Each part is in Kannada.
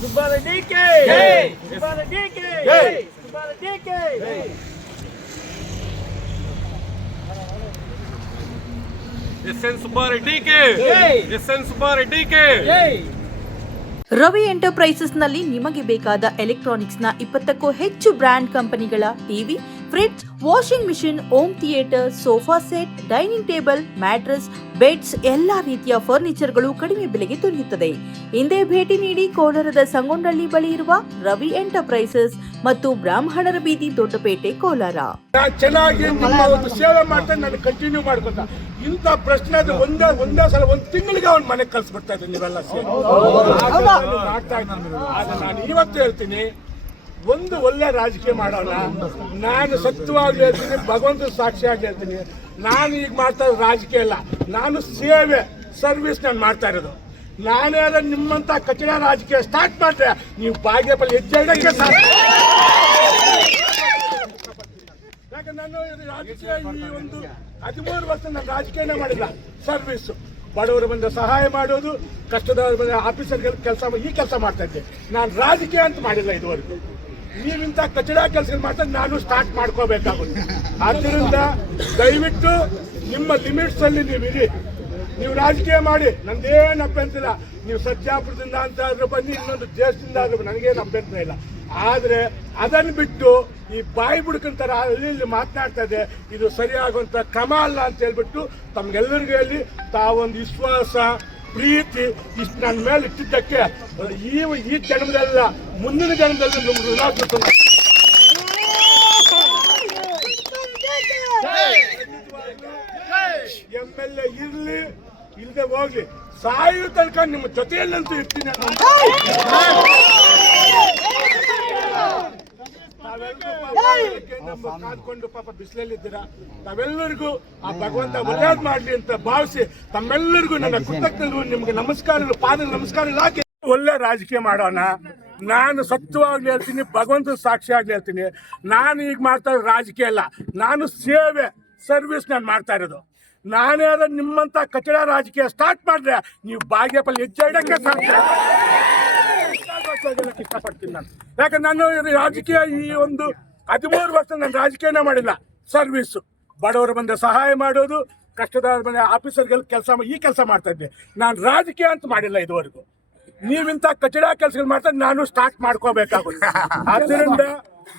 Subbareddy ke jai, Subbareddy ke jai, Subbareddy ke jai. SN Subbareddy ke jai, SN Subbareddy ke jai. Ravi ಎಂಟರ್ಪ್ರೈಸಸ್ನಲ್ಲಿ ನಿಮಗೆ ಬೇಕಾದ ಎಲೆಕ್ಟ್ರಾನಿಕ್ಸ್ನ 20ಕ್ಕೂ ಹೆಚ್ಚು ಬ್ರ್ಯಾಂಡ್ ಕಂಪನಿಗಳ TV, fridge, washing machine, home theatre, sofa set, dining table, mattress, beds ಎಲ್ಲಾ ರೀತಿಯ ಫರ್ನಿಚರ್ಗಳು ಕಡಿಮೆ ಬೆಲೆಗೆ ದೊರೆಯುತ್ತದೆ. ಹಿಂದೆ ಭೇಟಿ ನೀಡಿ ಕೋಲಾರದ ಸಂಗೊಂಡಳ್ಳಿ ಬಳಿ ಇರುವ ರವಿ ಎಂಟರ್ಪ್ರೈಸಸ್ ಮತ್ತು ಬ್ರಾಹ್ಮಣರ ಬೀದಿ, ದೊಡ್ಡಪೇಟೆ, ಕೋಲಾರ. ಚೆನ್ನಾಗಿ ನಿಮ್ಮ ಒಂದು ಸೇವೆ ಮಾಡ್ತಾ ನಾನು ಕಂಟಿನ್ಯೂ ಮಾಡ್ಕೊತ ಇಂಥ ಪ್ರಶ್ನೆ ಅದು ಒಂದೇ ಸಲ ಒಂದು ತಿಂಗಳಿಗೆ ಅವ್ನ ಮನೆಗೆ ಕಳ್ಸಿಬಿಡ್ತಾ ಇದ್ದೀನಿ ನೀವೆಲ್ಲ ಮಾಡ್ತಾ ಇದ್ದೀನಿ. ಆದ್ರೆ ನಾನು ಇವತ್ತು ಹೇಳ್ತೀನಿ, ಒಂದು ಒಳ್ಳೆ ರಾಜಕೀಯ ಮಾಡೋಣ. ನಾನು ಸತ್ಯವಾಗಿ ಹೇಳ್ತೀನಿ, ಭಗವಂತ ಸಾಕ್ಷಿಯಾಗಿ ಹೇಳ್ತೀನಿ, ನಾನು ಈಗ ಮಾಡ್ತಾ ಇರೋದು ರಾಜಕೀಯ ಇಲ್ಲ, ನಾನು ಸೇವೆ ಸರ್ವಿಸ್ ನಾನು ಮಾಡ್ತಾ ಇರೋದು. ನಾನೇ ನಿಮ್ಮಂತ ಕಠಿಣ ರಾಜಕೀಯ ಸ್ಟಾರ್ಟ್ ಮಾಡಿದ್ರೆ ನೀವು ಬಾಗೇಪಲ್ಲಿ ಹೆಜ್ಜೆ ಇಡಕ್ಕೆ ಸಾಧ್ಯ. ಯಾಕೆ ನಾನು ರಾಜಕೀಯ ಈ ಒಂದು 13 ವರ್ಷ ನಾನು ರಾಜಕೀಯನೇ ಮಾಡಿಲ್ಲ, ಸರ್ವಿಸ್. ಬಡವರು ಬಂದ ಸಹಾಯ ಮಾಡೋದು, ಕಷ್ಟದವರು ಬಂದ ಆಫೀಸರ್ಗಳ ಕೆಲಸ ಮಾಡ್ತಾ ಇದ್ದೆ. ನಾನು ರಾಜಕೀಯ ಅಂತ ಮಾಡಿಲ್ಲ ಇದುವರೆಗೂ. ನೀವಿಂತ ಕಚಡ ಕೆಲಸ ಮಾಡ್ತಾ ನಾನು ಸ್ಟಾರ್ಟ್ ಮಾಡ್ಕೋಬೇಕಾಗುತ್ತೆ. ಆದ್ದರಿಂದ ದಯವಿಟ್ಟು ನಿಮ್ಮ ಲಿಮಿಟ್ಸ್ ಅಲ್ಲಿ ನೀವು ಇರಿ. ನೀವು ರಾಜಕೀಯ ಮಾಡಿ, ನಂದೇನು ಅಭ್ಯಂತರ. ನೀವು ಸಜ್ಜಾಪುರದಿಂದ ಅಂತ ಆದ್ರೂ ಬನ್ನಿ, ಇನ್ನೊಂದು ದೇಶದಿಂದ ಆದ್ರೂ ನನಗೇನು ಅಭ್ಯಂತರ ಇಲ್ಲ. ಆದರೆ ಅದನ್ನು ಬಿಟ್ಟು ಈ ಬಾಯಿ ಬುಡ್ಕಂತಾರ ಅಲ್ಲಿ ಇಲ್ಲಿ ಮಾತನಾಡ್ತಾ ಇದೆ, ಇದು ಸರಿಯಾಗುವಂಥ ಕ್ರಮ ಅಲ್ಲ ಅಂತ ಹೇಳ್ಬಿಟ್ಟು ತಮ್ಗೆಲ್ಲರಿಗೂ ಹೇಳಿ, ತಾವೊಂದು ವಿಶ್ವಾಸ, ಪ್ರೀತಿ ಇಷ್ಟು ನನ್ನ ಮೇಲೆ ಇಟ್ಟಿದ್ದಕ್ಕೆ ಈ ಜನ್ಮದಲ್ಲ, ಮುಂದಿನ ಜನ್ಮದಲ್ಲಿ ನಮ್ಮ ಋಣ. MLA ಇರ್ಲಿ ಇಲ್ಲದೆ ಹೋಗ್ಲಿ, ಸಾಯೋ ತನಕ ನಿಮ್ಮ ಜೊತೆಯಲ್ಲಂತೂ ಇರ್ತೀನಿ. ಕಾದ್ಕೊಂಡು ಪಾಪ ಬಿಸಿಲಲ್ಲಿದ್ದೀರಾ, ತಾವೆಲ್ಲರಿಗೂ ಆ ಭಗವಂತ ಒಳ್ಳೇದು ಮಾಡ್ಲಿ ಅಂತ ಭಾವಿಸಿ ತಮ್ಮೆಲ್ಲರಿಗೂ ನನ್ನ ಕೃತಜ್ಞರು, ನಿಮ್ಗೆ ನಮಸ್ಕಾರಗಳು, ಪಾದ ನಮಸ್ಕಾರಗಳು ಹಾಕಿ ಒಳ್ಳೆ ರಾಜಕೀಯ ಮಾಡೋಣ. ನಾನು ಸತ್ಯವಾಗ್ಲಿ ಹೇಳ್ತೀನಿ, ಭಗವಂತ ಸಾಕ್ಷಿಯಾಗ್ಲಿ ಹೇಳ್ತೀನಿ, ನಾನು ಈಗ ಮಾಡ್ತಾ ಇರೋದು ರಾಜಕೀಯ ಅಲ್ಲ, ನಾನು ಸೇವೆ ಸರ್ವಿಸ್ ನಾನು ಮಾಡ್ತಾ ಇರೋದು. ನಾನೇ ನಿಮ್ಮಂತ ಕಚಡ ರಾಜಕೀಯ ಸ್ಟಾರ್ಟ್ ಮಾಡಿದ್ರೆ ನೀವು ಬಾಗೇಪಲ್ಲಿ ಹೆಜ್ಜೆ ಇಡಕ್ಕೆ ಸಾಧ್ಯ. ಇಷ್ಟಪಡ್ತೀನಿ ನಾನು. ಯಾಕಂದ್ರೆ ನಾನು ರಾಜಕೀಯ ಈ ಒಂದು 13 ವರ್ಷ ನಾನು ರಾಜಕೀಯನೇ ಮಾಡಿಲ್ಲ, ಸರ್ವಿಸ್. ಬಡವರು ಬಂದ ಸಹಾಯ ಮಾಡೋದು, ಕಷ್ಟದವರು ಬಂದ ಆಫೀಸರ್ಗಳ ಕೆಲಸ ಮಾಡ್ತಾ ಇದ್ದೆ. ನಾನು ರಾಜಕೀಯ ಅಂತ ಮಾಡಿಲ್ಲ ಇದುವರೆಗೂ. ನೀವಿಂತ ಕಚಡ ಕೆಲಸಗಳು ಮಾಡ್ತಾ ನಾನು ಸ್ಟಾರ್ಟ್ ಮಾಡ್ಕೋಬೇಕಾಗುತ್ತೆ. ಆದ್ದರಿಂದ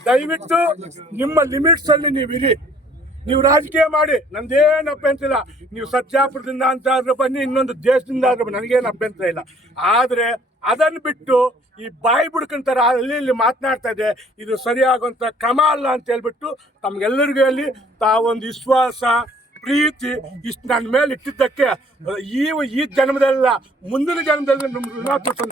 ದಯವಿಟ್ಟು ನಿಮ್ಮ ಲಿಮಿಟ್ಸ್ ಅಲ್ಲಿ ನೀವು ಇರಿ. ನೀವು ರಾಜಕೀಯ ಮಾಡಿ, ನಂದೇನು ಅಭ್ಯಂತರ ಇಲ್ಲ. ನೀವು ಸಜ್ಜಾಪುರದಿಂದ ಅಂತ ಆದ್ರೂ ಬನ್ನಿ, ಇನ್ನೊಂದು ದೇಶದಿಂದ ಆದ್ರೂ ಬನ್ನಿ, ನನಗೇನು ಅಭ್ಯಂತರ ಇಲ್ಲ. ಆದರೆ ಅದನ್ನು ಬಿಟ್ಟು ಈ ಬಾಯಿ ಬುಡ್ಕಂತಾರ ಅಲ್ಲಿ ಇಲ್ಲಿ ಮಾತನಾಡ್ತಾ ಇದೆ, ಇದು ಸರಿಯಾಗುವಂಥ ಕ್ರಮ ಅಲ್ಲ ಅಂತ ಹೇಳ್ಬಿಟ್ಟು ತಮ್ಗೆಲ್ಲರಿಗೂ ಹೇಳಿ, ತಾವೊಂದು ವಿಶ್ವಾಸ, ಪ್ರೀತಿ ಇಷ್ಟು ನನ್ನ ಮೇಲೆ ಇಟ್ಟಿದ್ದಕ್ಕೆ ಈ ಜನ್ಮದಲ್ಲ, ಮುಂದಿನ ಜನ್ಮದಲ್ಲಿ ನಮ್ಮ ಋಣ ತೊಟ್ಟು.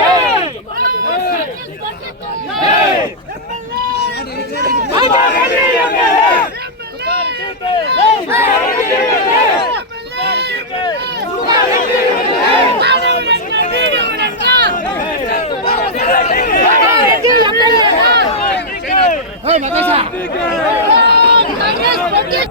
Hey! ಕಾಂಗ್ರೆಸ್